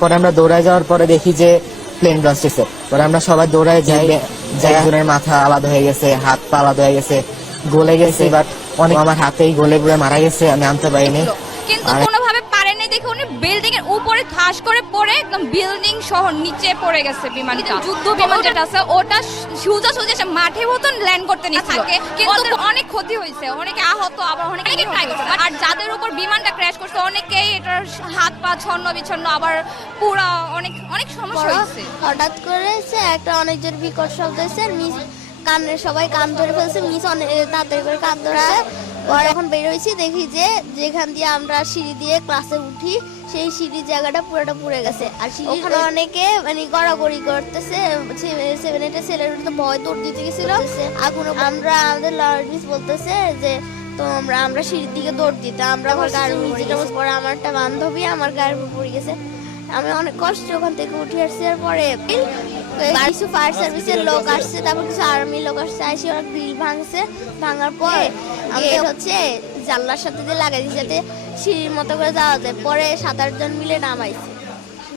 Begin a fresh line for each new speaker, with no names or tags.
পরে আমরা দৌড়ায় যাওয়ার পরে দেখি যে প্লেন ব্লাস্টেছে পরে আমরা সবাই দৌড়ায় যাই যাই। একজনের মাথা আলাদা হয়ে গেছে হাত পা আলাদা হয়ে গেছে গলে গেছে বাট অনেক আমার হাতেই গলে পুরো মারা গেছে আমি আনতে পারিনি।
কিন্তু কোনোভাবে পারেনি দেখে উনি বিল্ডিং এর উপরে ঠাস করে পড়ে একদম বিল্ডিং সহ নিচে পড়ে গেছে বিমানটা। যুদ্ধ বিমান যেটা আছে ওটা সোজা সোজা সে মাঠে মতন ল্যান্ড করতে নিচ্ছে থাকে কিন্তু অনেক ক্ষতি হয়েছে অনেকে আহত আবার অনেকে ট্রাই করছে বিমানটা করছে। অনেকেই এটার হাত পা ছন্ন বিছন্ন আবার পুরা অনেক অনেক সমস্যা হয়েছে।
হঠাৎ করে সে একটা অনেক জোর বিকট শব্দ হয়েছে মিস কানের সবাই কান ধরে ফেলছে মিস অনেক তাড়াতাড়ি করে কান ধরেছে পরে যখন বের হয়েছি দেখি যে যেখান দিয়ে আমরা সিঁড়ি দিয়ে ক্লাসে উঠি সেই সিঁড়ির জায়গাটা পুরোটা পুড়ে গেছে। আর সিঁড়ি ওখানে অনেকে মানে গড়াগড়ি করতেছে সেভেন এইটের ছেলের তো ভয় দৌড় দিতে গেছিল। আমরা আমাদের লর্ড মিস বলতেছে যে তো আমরা আমরা সিঁড়ির দিকে দৌড় দিতে আমরা আমার উপর যেটা পরে আমার একটা বান্ধবী আমার গায়ের উপর পড়ে গেছে। আমি অনেক কষ্ট ওখান থেকে উঠে আসছি আর পরে কিছু ফায়ার সার্ভিসের লোক আসছে তারপর কিছু আর্মি লোক আসছে আসি ওরা গ্রিল ভাঙছে। ভাঙার পর আমাদের হচ্ছে জানলার সাথে দিয়ে লাগাই যাতে সিঁড়ির মতো করে যাওয়া যায়। পরে সাত আট জন মিলে নামাইছে।